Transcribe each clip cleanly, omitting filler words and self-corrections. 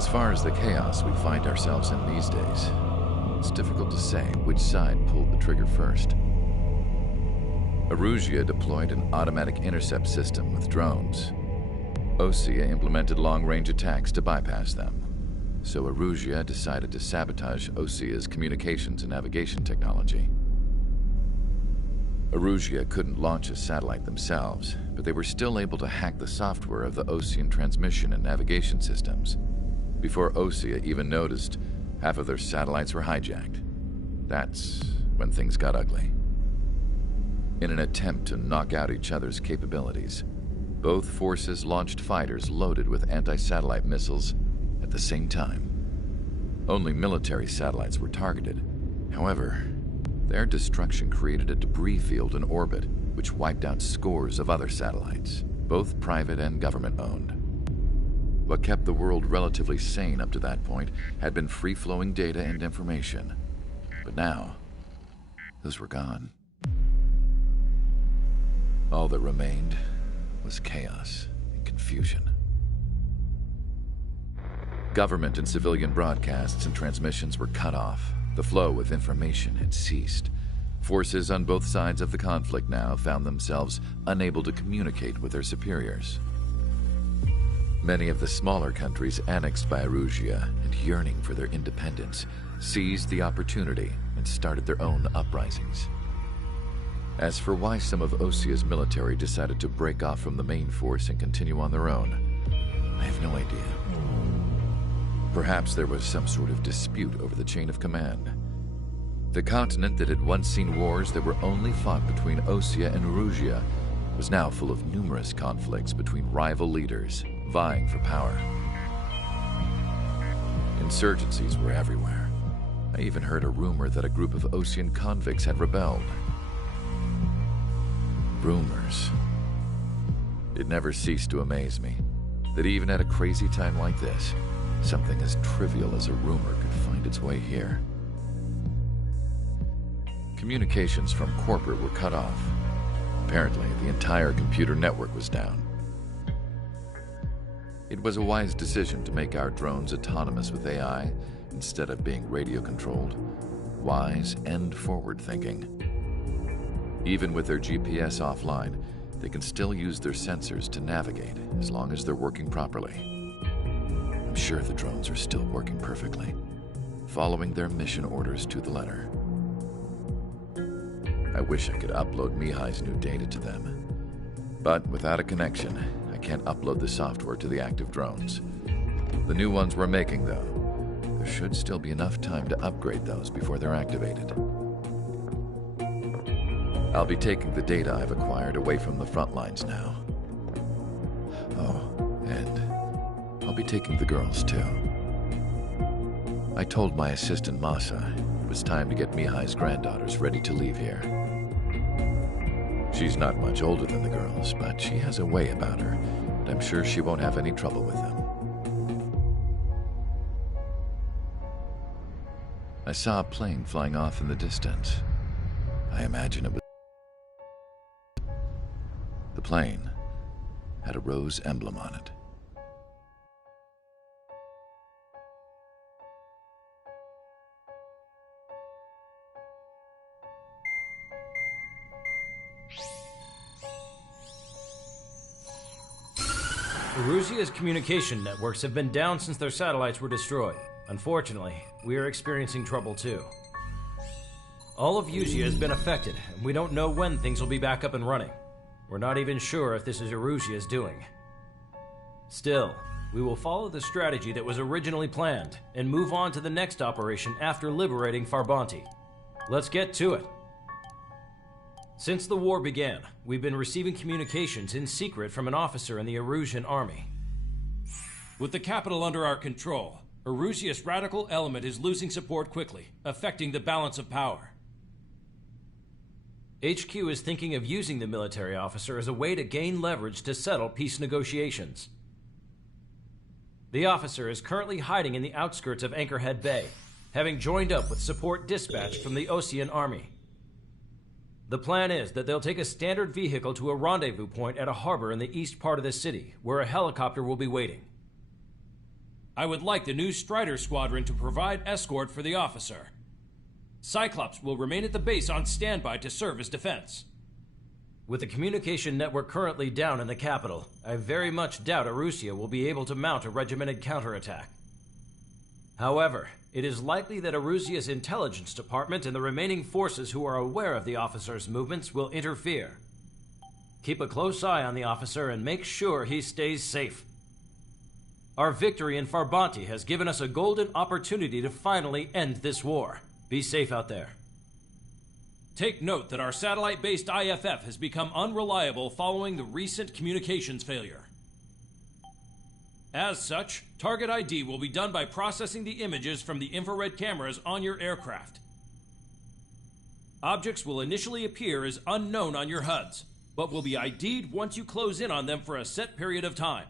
As far as the chaos we find ourselves in these days, it's difficult to say which side pulled the trigger first. Erusia deployed an automatic intercept system with drones. Osea implemented long-range attacks to bypass them. So Erusia decided to sabotage Osea's communications and navigation technology. Erusia couldn't launch a satellite themselves, but they were still able to hack the software of the Osean transmission and navigation systems. Before Osea even noticed, half of their satellites were hijacked. That's when things got ugly. In an attempt to knock out each other's capabilities, both forces launched fighters loaded with anti-satellite missiles at the same time. Only military satellites were targeted. However, their destruction created a debris field in orbit, which wiped out scores of other satellites, both private and government-owned. What kept the world relatively sane up to that point had been free-flowing data and information. But now, those were gone. All that remained was chaos and confusion. Government and civilian broadcasts and transmissions were cut off. The flow of information had ceased. Forces on both sides of the conflict now found themselves unable to communicate with their superiors. Many of the smaller countries annexed by Erusia and yearning for their independence seized the opportunity and started their own uprisings. As for why some of Osea's military decided to break off from the main force and continue on their own, I have no idea. Perhaps there was some sort of dispute over the chain of command. The continent that had once seen wars that were only fought between Osea and Erusia was now full of numerous conflicts between rival leaders vying for power. Insurgencies were everywhere. I even heard a rumor that a group of Osean convicts had rebelled. Rumors. It never ceased to amaze me that even at a crazy time like this, something as trivial as a rumor could find its way here. Communications from corporate were cut off. Apparently, the entire computer network was down. It was a wise decision to make our drones autonomous with AI instead of being radio-controlled. Wise and forward-thinking. Even with their GPS offline, they can still use their sensors to navigate as long as they're working properly. I'm sure the drones are still working perfectly, following their mission orders to the letter. I wish I could upload Mihai's new data to them. But without a connection, I can't upload the software to the active drones. The new ones we're making, though, there should still be enough time to upgrade those before they're activated. I'll be taking the data I've acquired away from the front lines now. Oh, and I'll be taking the girls, too. I told my assistant Masa it was time to get Mihai's granddaughters ready to leave here. She's not much older than the girls, but she has a way about her, and I'm sure she won't have any trouble with them. I saw a plane flying off in the distance. I imagine it was... The plane had a rose emblem on it. Erusia's communication networks have been down since their satellites were destroyed. Unfortunately, we are experiencing trouble too. All of Erusia has been affected, and we don't know when things will be back up and running. We're not even sure if this is Erusia's doing. Still, we will follow the strategy that was originally planned and move on to the next operation after liberating Farbanti. Let's get to it. Since the war began, we've been receiving communications in secret from an officer in the Erusian army. With the capital under our control, Erusia's radical element is losing support quickly, affecting the balance of power. HQ is thinking of using the military officer as a way to gain leverage to settle peace negotiations. The officer is currently hiding in the outskirts of Anchorhead Bay, having joined up with support dispatched from the Osean army. The plan is that they'll take a standard vehicle to a rendezvous point at a harbor in the east part of the city, where a helicopter will be waiting. I would like the new Strider Squadron to provide escort for the officer. Cyclops will remain at the base on standby to serve as defense. With the communication network currently down in the capital, I very much doubt Erusia will be able to mount a regimented counterattack. However, it is likely that Erusia's intelligence department and the remaining forces who are aware of the officer's movements will interfere. Keep a close eye on the officer and make sure he stays safe. Our victory in Farbanti has given us a golden opportunity to finally end this war. Be safe out there. Take note that our satellite-based IFF has become unreliable following the recent communications failure. As such, target ID will be done by processing the images from the infrared cameras on your aircraft. Objects will initially appear as unknown on your HUDs, but will be ID'd once you close in on them for a set period of time.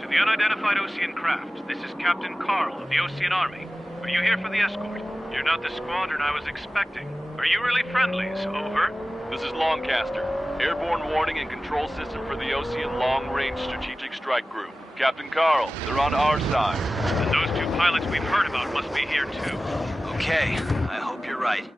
To the unidentified Osean craft, this is Captain Carl of the Osean Army. Are you here for the escort? You're not the squadron I was expecting. Are you really friendlies? Over. This is Longcaster. Airborne warning and control system for the Osean Long-Range Strategic Strike Group. Captain Carl, they're on our side. And those two pilots we've heard about must be here too. Okay, I hope you're right.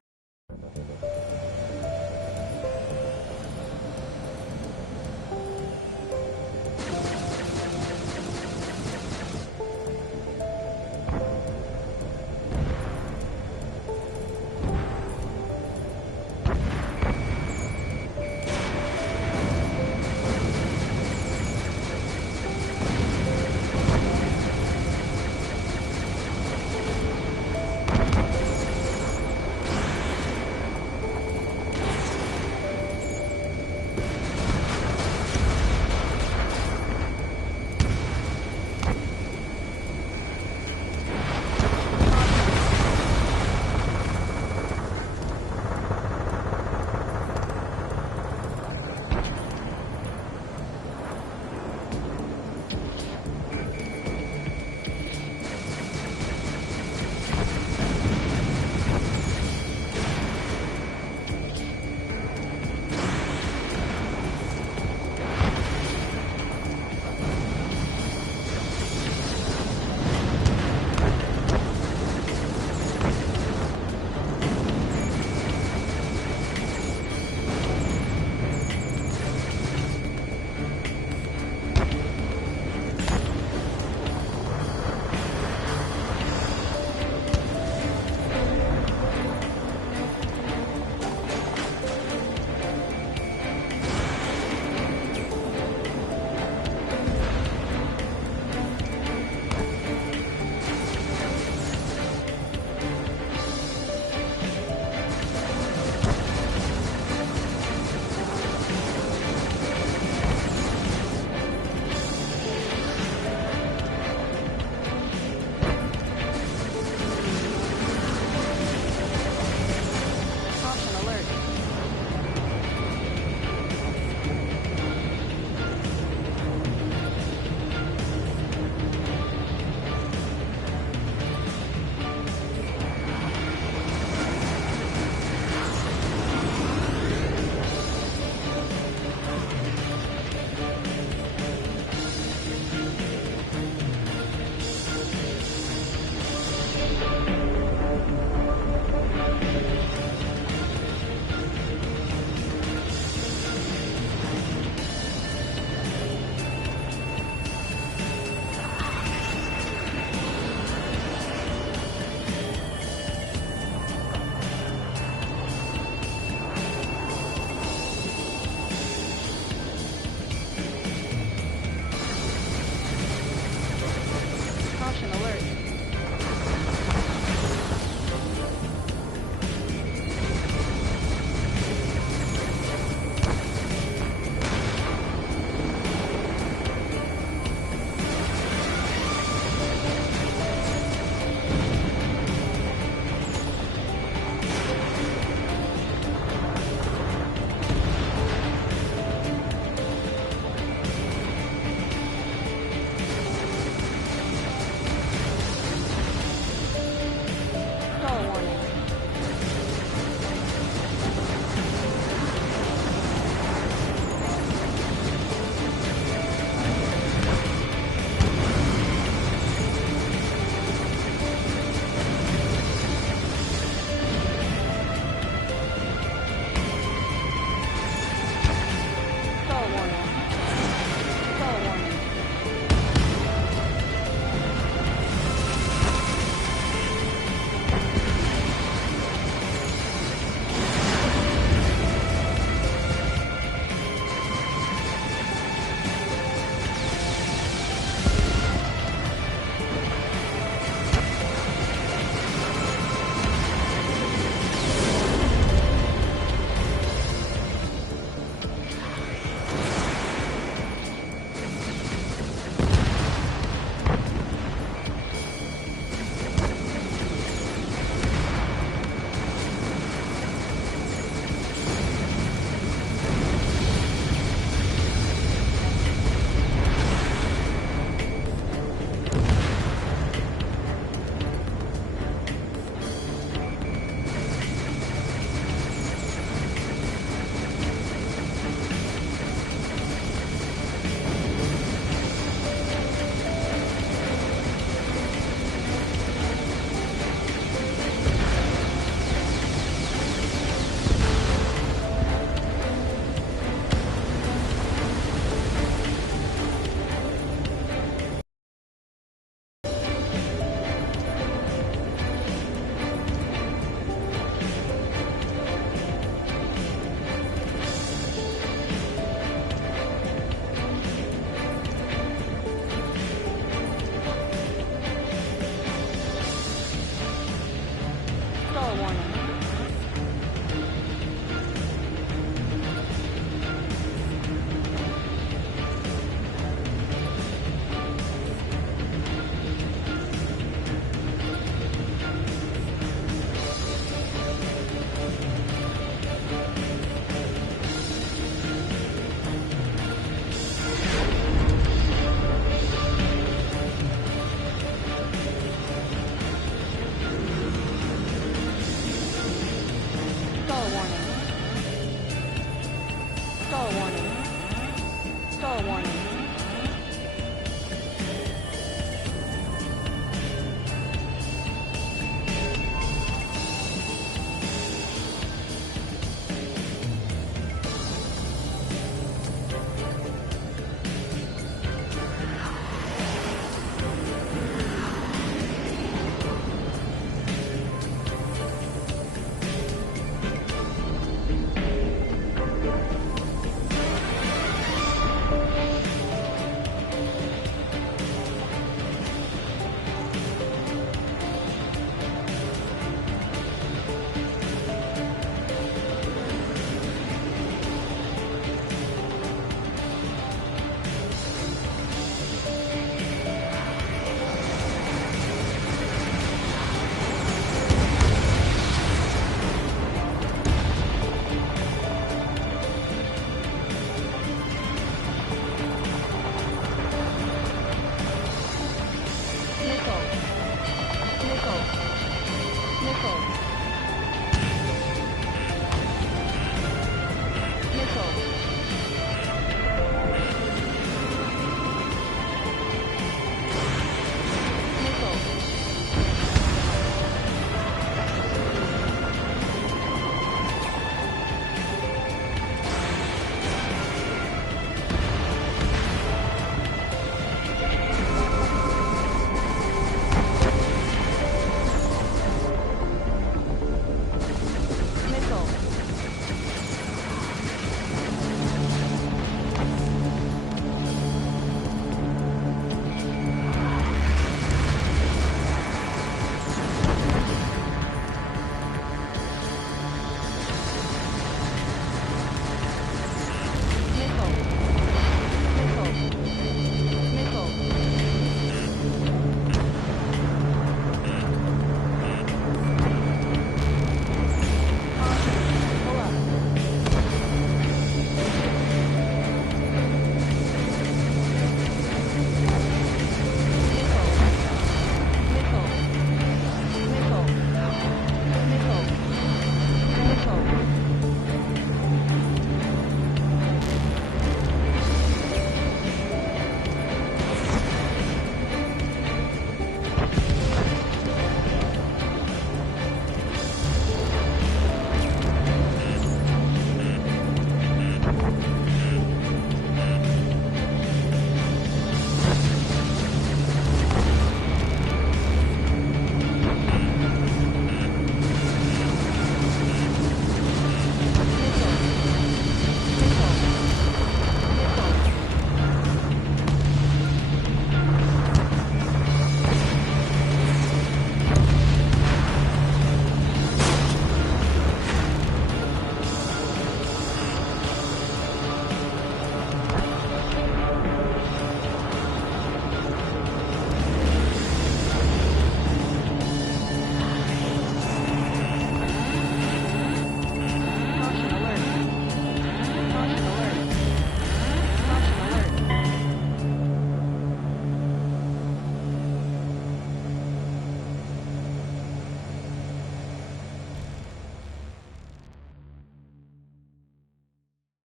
power warning.